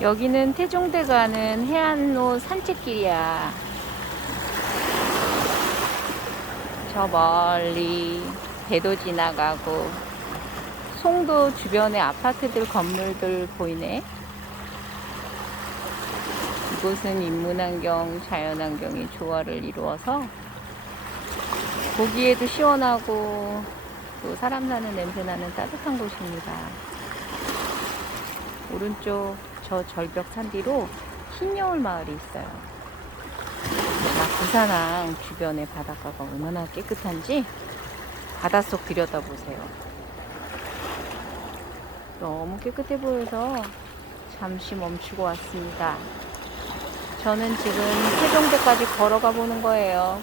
여기는 태종대 가는 해안로 산책길이야. 저 멀리 배도 지나가고 송도 주변의 아파트들 건물들 보이네. 이곳은 인문환경, 자연환경이 조화를 이루어서 보기에도 시원하고 또 사람 사는 냄새 나는 따뜻한 곳입니다. 오른쪽 저 절벽 산 뒤로 흰여울 마을이 있어요. 자, 부산항 주변의 바닷가가 얼마나 깨끗한지 바닷속 들여다보세요. 너무 깨끗해 보여서 잠시 멈추고 왔습니다. 저는 지금 세종대까지 걸어가 보는 거예요.